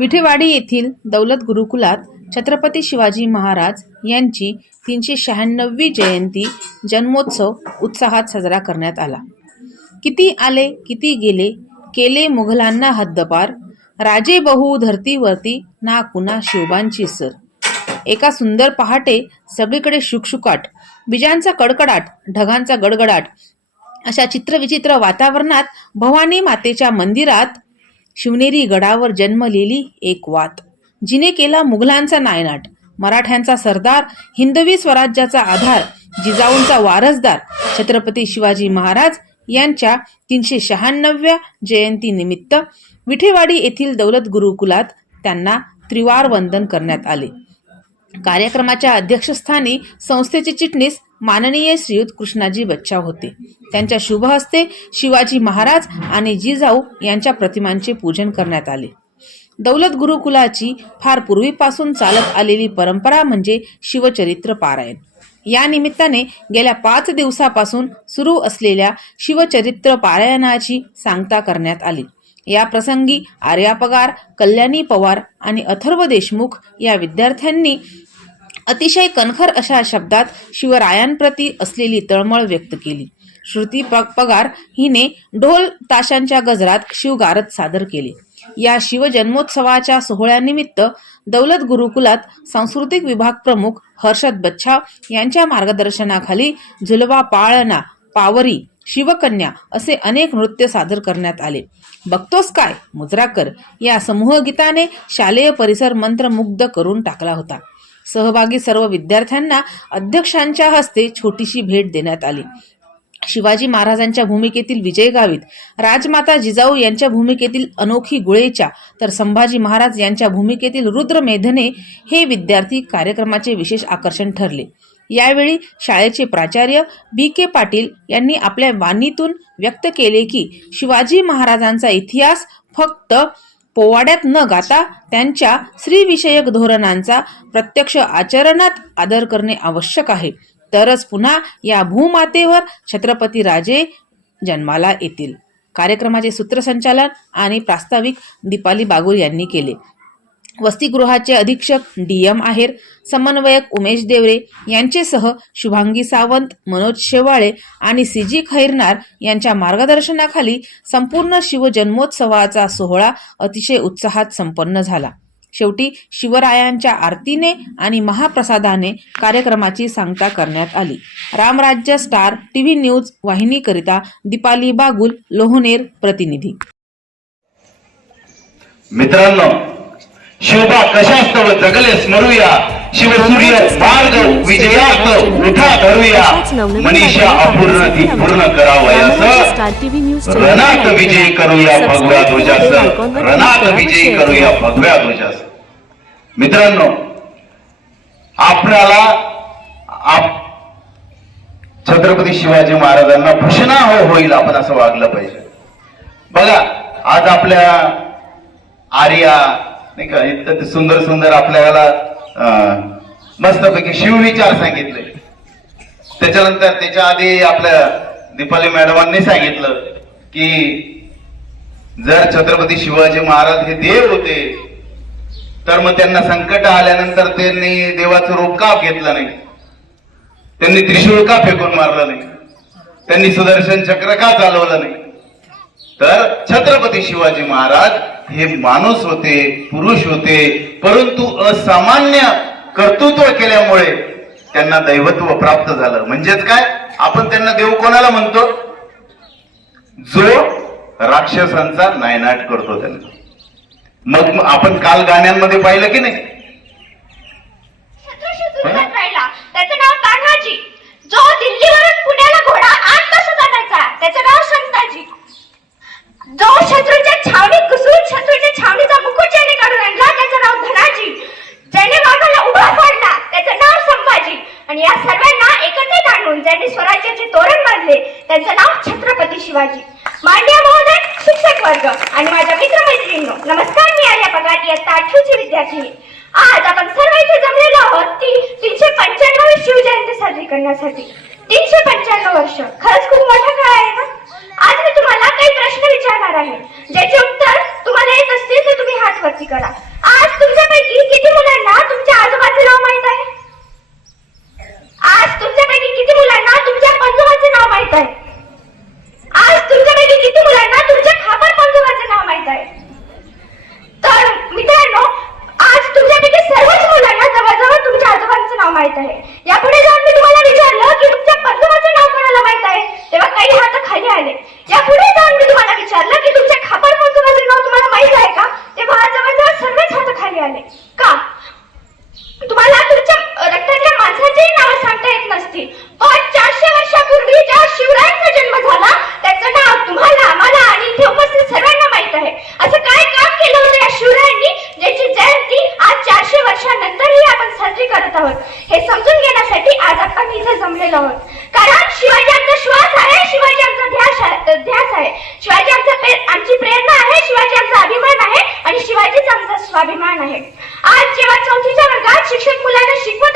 विठेवाडी येथील दौलत गुरुकुलात छत्रपती शिवाजी महाराज यांची 396वी जयंती जन्मोत्सव उत्साहात साजरा करण्यात आला. किती आले किती गेले, केले मुघलांना हद्दपार, राजे बहु धरतीवरती ना कुणा शिवबांची सर. एका सुंदर पहाटे सगळीकडे शुकशुकाट, बिजांचा कडकडाट, ढगांचा गडगडाट अशा चित्रविचित्र वातावरणात भवानी मातेच्या मंदिरात शिवनेरी गडावर जन्मलेली एक वात, जिने केला मुघलांचा नायनाट, मराठ्यांचा सरदार, हिंदवी स्वराज्याचा आधार, जिजाऊंचा वारसदार छत्रपती शिवाजी महाराज यांच्या 396व्या जयंतीनिमित्त विठेवाडी येथील दौलत गुरुकुलात त्यांना त्रिवार वंदन करण्यात आले. कार्यक्रमाच्या अध्यक्षस्थानी संस्थेचे चिटणीस माननीय श्रीयुत कृष्णाजी बच्चाव होते. त्यांच्या शुभ हस्ते शिवाजी महाराज आणि जिजाऊ यांच्या प्रतिमांचे पूजन करण्यात आले. दौलत गुरुकुलाची फार पूर्वीपासून चालत आलेली परंपरा म्हणजे शिवचरित्र पारायण. या निमित्ताने गेल्या 5 दिवसापासून सुरू असलेल्या शिवचरित्र पारायणाची सांगता करण्यात आली. या प्रसंगी आर्या पगार, कल्याणी पवार आणि अथर्व देशमुख या विद्यार्थ्यांनी अतिशय कणखर अशा शब्दात शिवरायांप्रती असलेली तळमळ व्यक्त केली. श्रुती पगार हिने ढोल ताशांच्या गजरात शिवगारत सादर केले. या शिवजन्मोत्सवाच्या सोहळ्यानिमित्त दौलत गुरुकुलात सांस्कृतिक विभाग प्रमुख हर्षद बच्छाव यांच्या मार्गदर्शनाखाली झुलवा पाळणा, पावरी, शिवकन्या असे अनेक नृत्य सादर करण्यात आले. बघतोस काय मुजराकर या समूह गीताने शालेय परिसर मंत्रमुग्ध करून टाकला होता. सहभागी सर्व विद्यार्थ्यांना अध्यक्षांच्या हस्ते छोटीशी भेट देण्यात आली. शिवाजी महाराजांच्या भूमिकेतील विजय गावित, राजमाता जिजाऊ यांच्या भूमिकेतील अनोखी गुळेचा, तर संभाजी महाराज यांच्या भूमिकेतील रुद्रमेधने हे विद्यार्थी कार्यक्रमाचे विशेष आकर्षण ठरले. यावेळी शाळेचे प्राचार्य B.K. पाटील यांनी आपल्या वाणीतून व्यक्त केले की शिवाजी महाराजांचा इतिहास फक्त पोवाड्यात न गाता त्यांच्या स्त्रीविषयक धोरणांचा प्रत्यक्ष आचरणात आदर करणे आवश्यक आहे, तरच पुन्हा या भूमातेवर छत्रपती राजे जन्माला येतील. कार्यक्रमाचे सूत्रसंचालन आणि प्रास्ताविक दीपाली बागुल यांनी केले. वसतिगृहाचे अधीक्षक DM आहेर, समन्वयक उमेश देवरे यांचेसह शुभांगी सावंत, मनोज शेवाळे आणि CG खैरनार यांच्या मार्गदर्शनाखाली संपूर्ण शिवजन्मोत्सवाचा सोहळा अतिशय उत्साहात संपन्न झाला. शेवटी शिवरायांच्या आरतीने आणि महाप्रसादाने कार्यक्रमाची सांगता करण्यात आली. रामराज्य स्टार TV न्यूज वाहिनीकरिता दीपाली बागुल, लोहनेर प्रतिनिधी. मित्रांनो, शिवबा कशास्तव जगले स्मरूया, शिवसूर्य मार्ग विजयात उठा धरूया, मनीषा अपूर्ण ती पूर्ण करावयास रणात विजय करूया भगव्या ध्वजास, रणात विजय करूया भगव्या ध्वजास. मित्रांनो, आपल्याला छत्रपती शिवाजी महाराजांना भूषणा होईल आपण असं वागलं पाहिजे. बघा, आज आपल्या आर्या नाही का इतकं सुंदर सुंदर आपल्याला मस्तपैकी शिवविचार सांगितले. त्याच्यानंतर त्याच्या आधी आपल्या दीपाली मॅडमांनी सांगितलं की जर छत्रपती शिवाजी महाराज हे देव होते तर मग त्यांना संकट आल्यानंतर त्यांनी देवाचं रूप का घेतलं नाही, त्यांनी त्रिशूळ का फेकून मारलं नाही, त्यांनी सुदर्शन चक्र का चालवलं नाही. तर छत्रपती शिवाजी महाराज हे माणूस होते, पुरुष होते, परंतु असामान्य कर्तृत्व केल्यामुळे त्यांना दैवत्व प्राप्त झालं. म्हणजेच काय, आपण त्यांना देव कोणाला म्हणतो? जो राक्षसांचा नायनाट करतो त्यांना. मग आपण काल गाण्यांमध्ये पाहिलं की नाही, त्याचं नाव तान्हाजी. जो दिल्लीवरून पुण्याला घोडा 8 तासात आणायचा त्याचं नाव संताजी. जो शत्रूच्या छावणीत घुसून शत्रूच्या छावणीचा मुकुट ज्याने काढून आणला त्याचं नाव धनाजी. ज्याने वाघाला उभा पाडला त्याचं नाव संभाजी. आणि या सर्वांना एकत्रित आणून ज्याने स्वराज्याचे तोरण बांधले त्याचं नाव छत्रपती शिवाजी. मान्य महोदय, शिक्षक शिक्षक वर्ग आणि माझ्या मित्रमैत्रिणींनो, नमस्कार. मी आर्या पगार, इयत्ता 8वीची विद्यार्थी. आज आपण सर्व इथे जमलेलो आहोत ती 395वी शिवजयंती साजरी करण्यासाठी. 395 वर्ष खरंच खूप मोठा काळ आहे ना. आज मी तुम्हाला काही प्रश्न विचारणार आहे, ज्याचे उत्तर तुम्हाला येत असतील तर तुम्ही हात वरती करा. आज तुमच्यापैकी किती मुलांना तुमच्या आजोबाचे नाव माहित आहे? आज तुमच्यापैकी किती मुलांना तुमच्या पंजोबाचे नाव माहित आहे? आज तुमच्यापैकी किती मुलांना तुमच्या खापर पंजोबाचे नाव माहित आहे? तर मित्रांनो, आज तुमच्यापैकी सर्वच मुलांना जवळजवळ तुमच्या आजोबांचं नाव माहित आहे. यापुढे जाऊन मी तुम्हाला विचारलं की तुमच्या पंजोबाचं नाव कोणाला माहित आहे, तेव्हा काही हात खाली आले. यापुढे जाऊन मी तुम्हाला विचारलं की तुमच्या खापर पंजोबाचं नाव तुम्हाला माहित आहे का, तेव्हा जवळजवळ सर्वच हात खाली आले. का? तुम्हाला तुमच्या रक्ताच्या माणसाचीही नाव सांगता येत नसतील, पण 400 वर्षापूर्वी ज्या शिवरायांचा जन्म झाला त्याचं नाव तुम्हाला, आम्हाला आणि इथे उपस्थित सर्वांना माहित आहे. असं काय काम केलं होतं या शिवरायांनी, ज्याची जयंती आज 400 वर्षांनंतरही आपण साजरी करत आहोत? हे समजून घेण्यासाठी आज आपण इथे जमलेलो आहोत. कारण शिवाजी आमचा श्वास आहे, शिवाजी आमचा ध्यास आहे, शिवाजी आमची प्रेरणा आहे, शिवाजी आमचा अभिमान आहे आणि शिवाजीच आमचा स्वाभिमान आहे. आज जेव्हा 4थीच्या वर्गात शिक्षक मुलांना शिकवत